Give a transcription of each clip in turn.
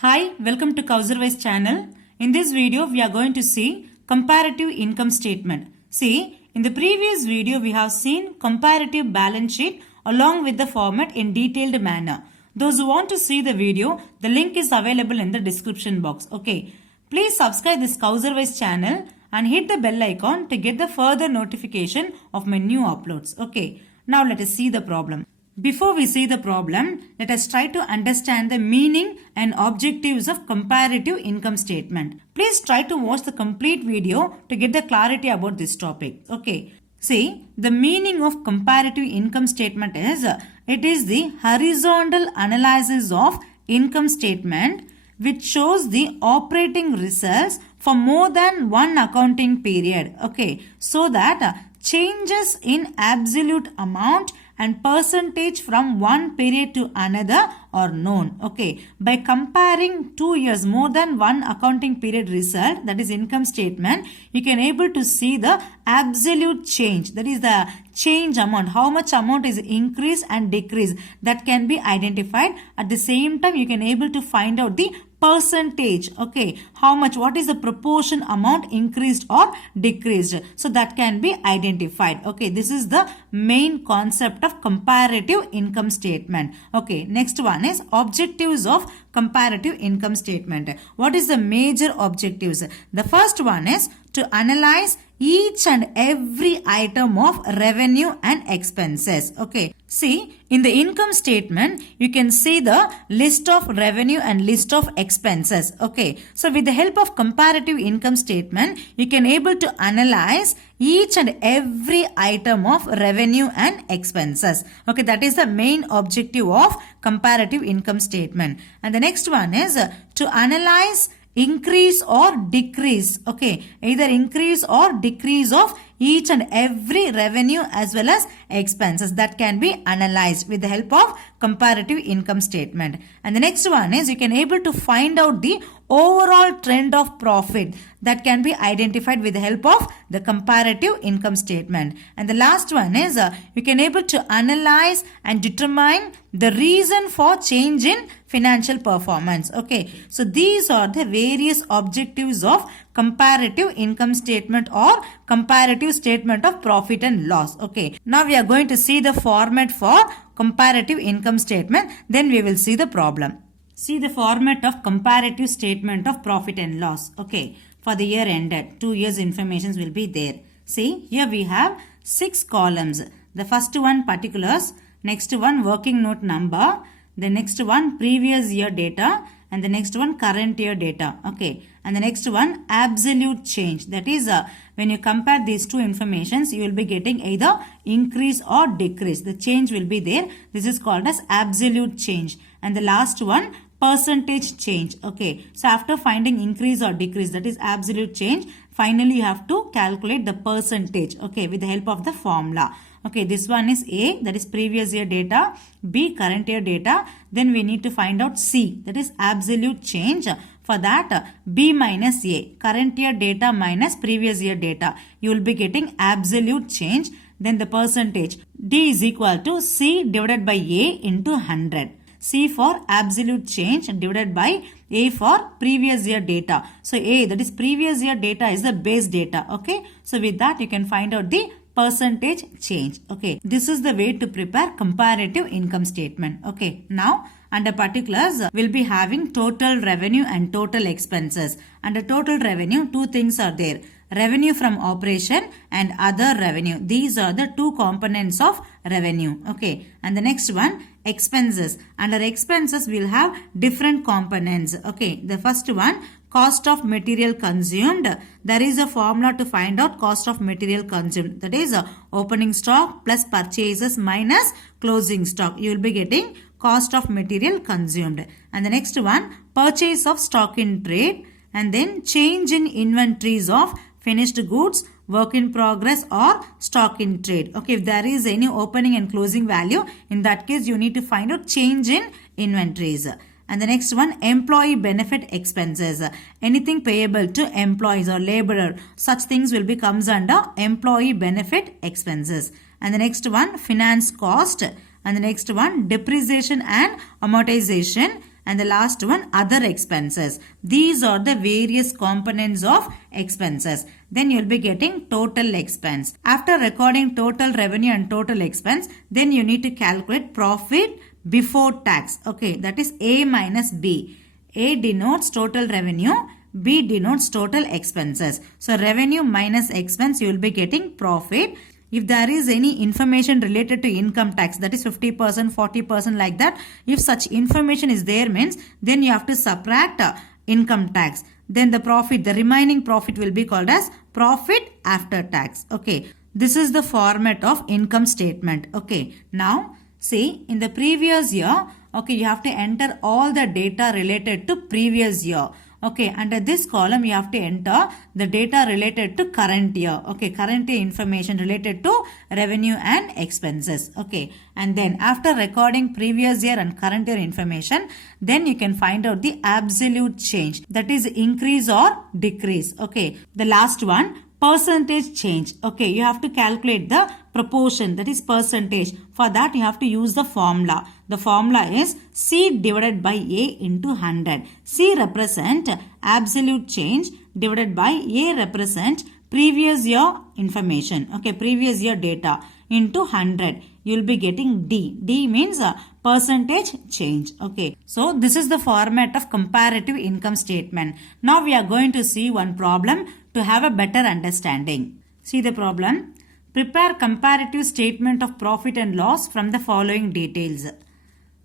Hi, welcome to Kauserwise channel. In this video, we are going to see comparative income statement. See, in the previous video, we have seen comparative balance sheet along with the format in detailed manner. Those who want to see the video, the link is available in the description box. Okay, please subscribe this Kauserwise channel and hit the bell icon to get the further notification of my new uploads. Okay, now let us see the problem. Before we see the problem, let us try to understand the meaning and objectives of comparative income statement. Please try to watch the complete video to get the clarity about this topic. Okay. See, the meaning of comparative income statement is, it is the horizontal analysis of income statement which shows the operating results for more than one accounting period. Okay. So that changes in absolute amount and percentage from one period to another are known. Okay, by comparing 2 years more than one accounting period result, that is income statement, you can able to see the absolute change, that is the change amount, how much amount is increase and decrease, that can be identified. At the same time, you can able to find out the percentage. Okay, how much, what is the proportion amount increased or decreased, so that can be identified. Okay, this is the main concept of comparative income statement. Okay, next one is objectives of comparative income statement. What is the major objectives? The first one is to analyze each and every item of revenue and expenses. Okay, see, in the income statement, you can see the list of revenue and list of expenses. Okay, so with the help of comparative income statement, you can able to analyze each and every item of revenue and expenses. Okay, that is the main objective of comparative income statement. And the next one is to analyze increase or decrease. Okay, either increase or decrease of each and every revenue as well as expenses, that can be analyzed with the help of comparative income statement. And the next one is you can able to find out the overall trend of profit, that can be identified with the help of the comparative income statement. And the last one is you can able to analyze and determine the reason for change in financial performance. Okay, so these are the various objectives of comparative income statement or comparative statement of profit and loss. Okay, now we are going to see the format for comparative income statement, then we will see the problem. See the format of comparative statement of profit and loss. Okay, for the year ended, 2 years informations will be there. See, here we have 6 columns. The first one particulars, next one working note number, the next one previous year data, and the next one current year data. Okay, and the next one absolute change, that is when you compare these two informations, you will be getting either increase or decrease. The change will be there. This is called as absolute change. And the last one percentage change. Okay, so after finding increase or decrease, that is absolute change, finally you have to calculate the percentage. Okay, with the help of the formula. Okay, this one is A, that is previous year data, B, current year data, then we need to find out C, that is absolute change. For that, B minus A, current year data minus previous year data, you will be getting absolute change. Then the percentage, D is equal to C divided by A into 100. C for absolute change divided by A for previous year data. So A, that is previous year data, is the base data. Okay, so with that you can find out the percentage change. Okay, this is the way to prepare comparative income statement. Okay, now under particulars, we'll be having total revenue and total expenses. Under total revenue, two things are there: revenue from operation and other revenue. These are the two components of revenue. Okay, and the next one, expenses. Under expenses, we'll have different components. Okay, the first one, cost of material consumed. There is a formula to find out cost of material consumed, that is opening stock plus purchases minus closing stock. You will be getting cost of material consumed. And the next one, purchase of stock in trade, and then change in inventories of finished goods, work in progress or stock in trade. Okay, if there is any opening and closing value, in that case you need to find out change in inventories. And the next one, employee benefit expenses. Anything payable to employees or laborer, such things will be comes under employee benefit expenses. And the next one, finance cost. And the next one, depreciation and amortization. And the last one, other expenses. These are the various components of expenses. Then you'll be getting total expense. After recording total revenue and total expense, then you need to calculate profit before tax. Okay, that is A minus B. A denotes total revenue, B denotes total expenses. So revenue minus expense, you will be getting profit. If there is any information related to income tax, that is 50%, 40% like that, if such information is there means, then you have to subtract income tax. Then the profit, the remaining profit will be called as profit after tax. Okay, this is the format of income statement. Okay, now see, in the previous year, okay, you have to enter all the data related to previous year. Okay, under this column you have to enter the data related to current year. Okay, current year information related to revenue and expenses. Okay, and then after recording previous year and current year information, then you can find out the absolute change, that is increase or decrease. Okay, the last one, percentage change. Okay, you have to calculate the proportion, that is percentage. For that you have to use the formula. The formula is C divided by A into 100. C represent absolute change divided by A represent previous year information. Okay, previous year data into 100. You will be getting D. D means percentage change. Okay, so this is the format of comparative income statement. Now we are going to see one problem to have a better understanding. See the problem. Prepare comparative statement of profit and loss from the following details.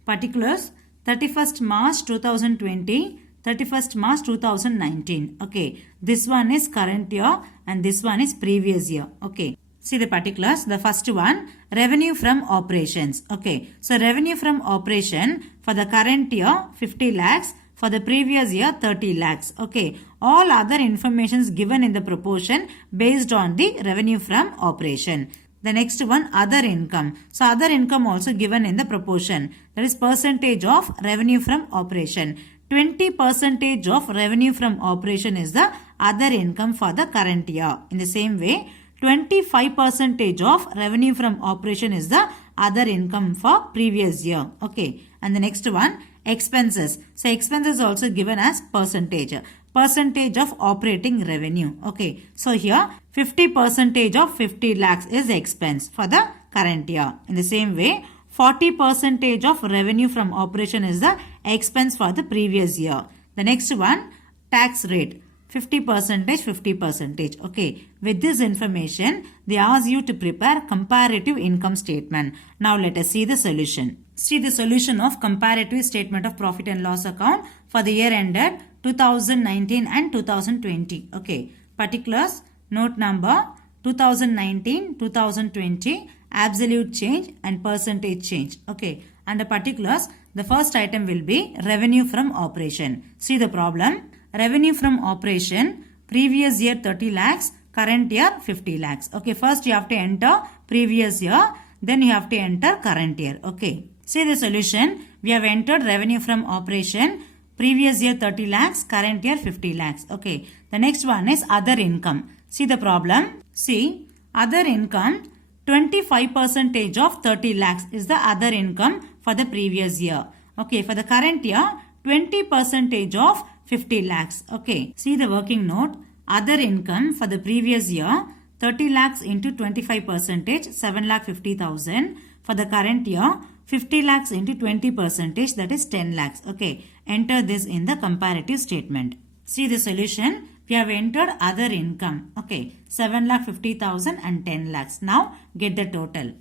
Particulars 31st March 2020, 31st March 2019. Okay, this one is current year and this one is previous year. Okay, see the particulars. The first one, revenue from operations. Okay, so revenue from operation for the current year 50 lakhs, for the previous year 30 lakhs. Okay, all other information is given in the proportion based on the revenue from operation. The next one, other income. So other income also given in the proportion, that is percentage of revenue from operation. 20% of revenue from operation is the other income for the current year. In the same way, 25% of revenue from operation is the other income for previous year. Okay, and the next one, expenses. So expenses also given as percentage. Percentage of operating revenue. Okay, so here 50% of 50 lakhs is expense for the current year. In the same way, 40% of revenue from operation is the expense for the previous year. The next one, tax rate. 50%, 50%. Okay, with this information, they ask you to prepare comparative income statement. Now let us see the solution. See the solution of comparative statement of profit and loss account for the year ended 2019 and 2020. Okay, particulars, note number 2019, 2020, absolute change and percentage change. Okay, under particulars, the first item will be revenue from operation. See the problem. Revenue from operation, previous year 30 lakhs, current year 50 lakhs. Okay, first you have to enter previous year, then you have to enter current year. Okay, see the solution. We have entered revenue from operation, previous year 30 lakhs, current year 50 lakhs. Okay, the next one is other income. See the problem. See, other income, 25% of 30 lakhs is the other income for the previous year. Okay, for the current year, 20% of 50 lakhs. Okay, see the working note. Other income for the previous year, 30 lakhs into 25%, 7,50,000. For the current year, 50 lakhs into 20%, that is 10 lakhs. Okay, enter this in the comparative statement. See the solution. We have entered other income. Okay, 7,50,000 and 10 lakhs. Now get the total.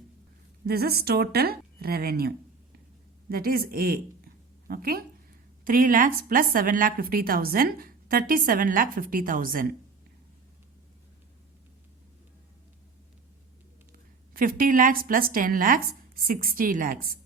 This is total revenue. That is A. Okay, 3 lakhs plus 7,50,000, 37,50,000. 50 lakhs plus 10 lakhs, 60 lakhs.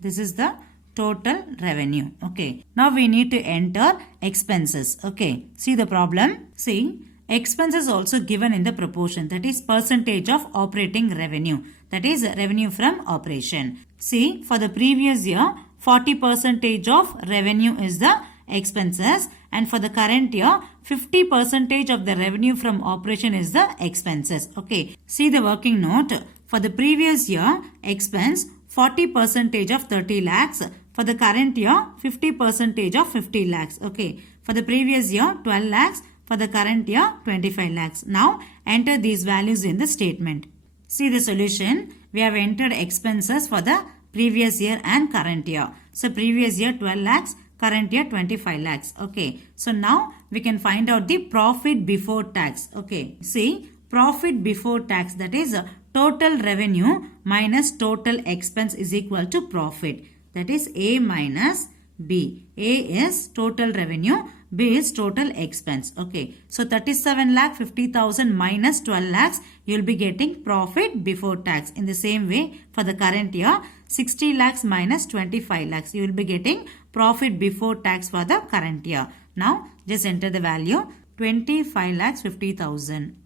This is the total revenue. Okay, now we need to enter expenses. Okay, see the problem. See, expenses also given in the proportion, that is percentage of operating revenue, that is revenue from operation. See, for the previous year, 40% of revenue is the expenses, and for the current year, 50% of the revenue from operation is the expenses. Okay, see the working note. For the previous year, expense 40% of 30 lakhs, for the current year 50% of 50 lakhs. Okay. For the previous year 12 lakhs. For the current year 25 lakhs. Now enter these values in the statement. See the solution. We have entered expenses for the previous year and current year. So previous year 12 lakhs. Current year 25 lakhs. Okay. So now we can find out the profit before tax. Okay. See, profit before tax, that is total revenue minus total expense is equal to profit. That is A minus B. A is total revenue. B is total expense. Okay. So 37 lakh 50,000 minus 12 lakhs, you will be getting profit before tax. In the same way, for the current year, 60 lakhs minus 25 lakhs, you will be getting profit before tax for the current year. Now, just enter the value 25 lakhs 50,000.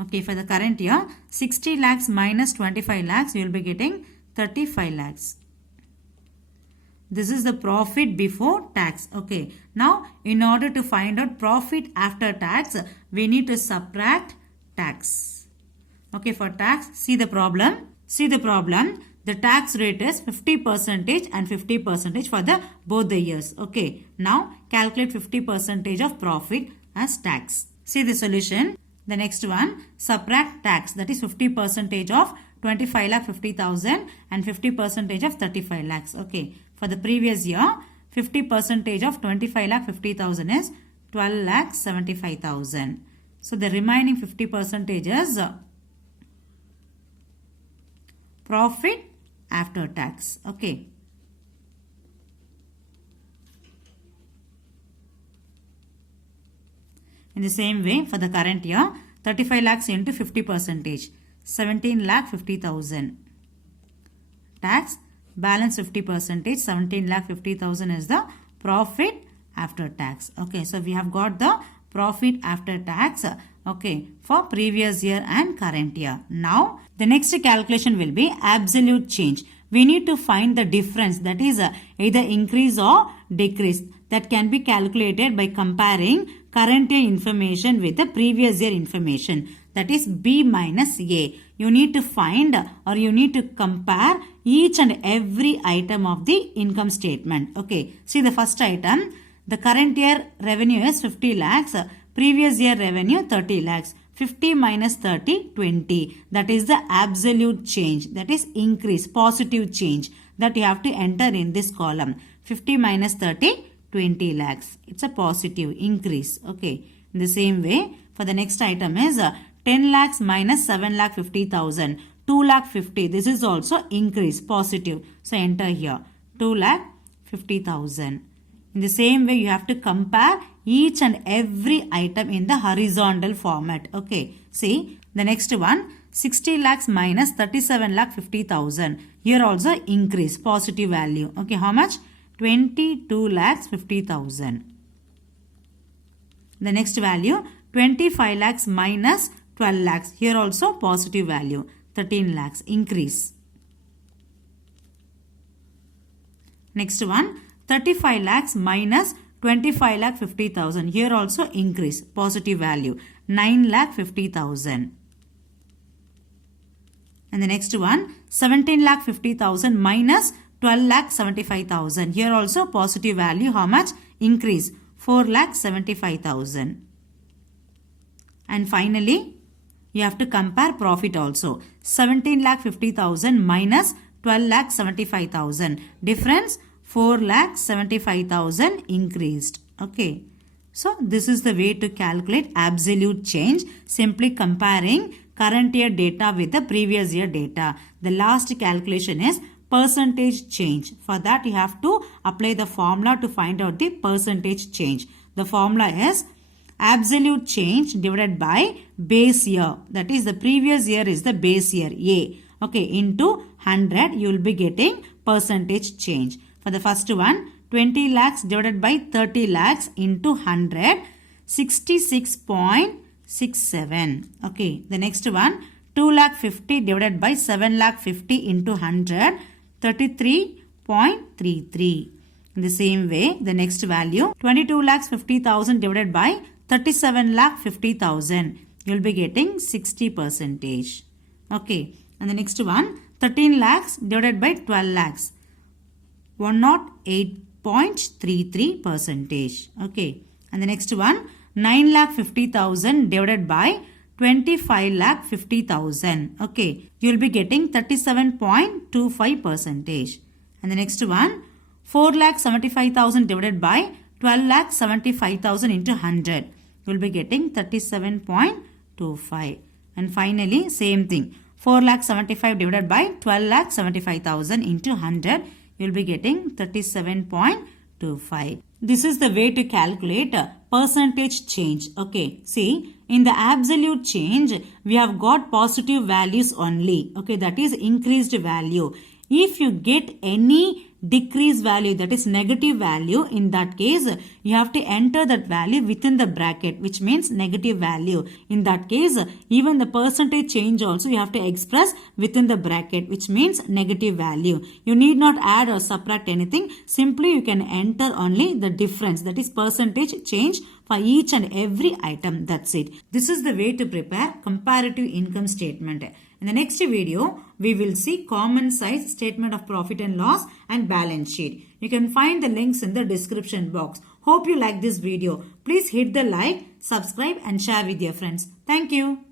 Okay, for the current year, 60 lakhs minus 25 lakhs, you will be getting 35 lakhs. This is the profit before tax. Okay. Now, in order to find out profit after tax, we need to subtract tax. Okay, for tax, see the problem. See the problem. The tax rate is 50% and 50% for the both the years. Okay. Now, calculate 50% of profit as tax. See the solution. The next one, subtract tax, that is 50% of 25 lakh 50,000 and 50% of 35 lakhs. Okay. For the previous year, 50% of 25 lakh 50,000 is 12 lakh 75,000. So the remaining 50% is profit after tax. Okay. In the same way, for the current year, 35 lakhs into 50%, 17 lakh 50,000. Tax, balance 50%, 17 lakh 50,000 is the profit after tax. Okay, so we have got the profit after tax, okay, for previous year and current year. Now, the next calculation will be absolute change. We need to find the difference, that is either increase or decrease, that can be calculated by comparing current year information with the previous year information. That is B minus A. You need to find or you need to compare each and every item of the income statement. Okay. See the first item. The current year revenue is 50 lakhs. Previous year revenue 30 lakhs. 50 minus 30, 20. That is the absolute change. That is increase, positive change that you have to enter in this column. 50 minus 30, 20 lakhs. It's a positive increase. Okay. In the same way, for the next item is 10 lakhs minus 7 lakh 50,000. 2 lakh 50. This is also increase, positive. So enter here. 2 lakh 50,000. In the same way, you have to compare each and every item in the horizontal format. Okay. See, the next one, 60 lakhs minus 37 lakh 50,000. Here also increase, positive value. Okay. How much? 22 lakhs 50,000. The next value, 25 lakhs minus 12 lakhs. Here also positive value, 13 lakhs, increase. Next one, 35 lakhs minus 25 lakh 50,000. Here also increase, positive value, 9 lakh 50,000. And the next one, 17 lakh 50,000 minus 12 lakh 75,000. Here also positive value, how much? Increase, 4 lakh 75,000. And finally, you have to compare profit also. 17 lakh 50,000 minus 12 lakh 75,000. Difference, 4 lakh 75,000 increased. Okay. So, this is the way to calculate absolute change. Simply comparing current year data with the previous year data. The last calculation is percentage change. For that, you have to apply the formula to find out the percentage change. The formula is absolute change divided by base year. That is, the previous year is the base year A. Okay, into 100, you will be getting percentage change. For the first one, 20 lakhs divided by 30 lakhs into 100, 66.67. Okay, the next one, 2 lakh 50 divided by 7 lakh 50 into 100, 33.33. In the same way, the next value, 22 lakhs 50,000 divided by 37 lakh 50,000. You will be getting 60%. Okay. And the next one, 13 lakhs divided by 12 lakhs. 108.33 percentage. Okay. And the next one, 9,50,000 divided by 25,50,000. Okay. You will be getting 37.25 percentage. And the next one, 4,75,000 divided by 12,75,000 into 100. You will be getting 37.25. And finally, same thing. 4,75,000 divided by 12,75,000 into 100. You will be getting 37.25. This is the way to calculate percentage change. Okay. See, in the absolute change, we have got positive values only. Okay. That is increased value. If you get any decreased value, that is negative value, in that case you have to enter that value within the bracket, which means negative value. In that case, even the percentage change also you have to express within the bracket, which means negative value. You need not add or subtract anything. Simply you can enter only the difference, that is percentage change for each and every item. That's it. This is the way to prepare comparative income statement. In the next video, we will see common size statement of profit and loss and balance sheet. You can find the links in the description box. Hope you like this video. Please hit the like, subscribe and share with your friends. Thank you.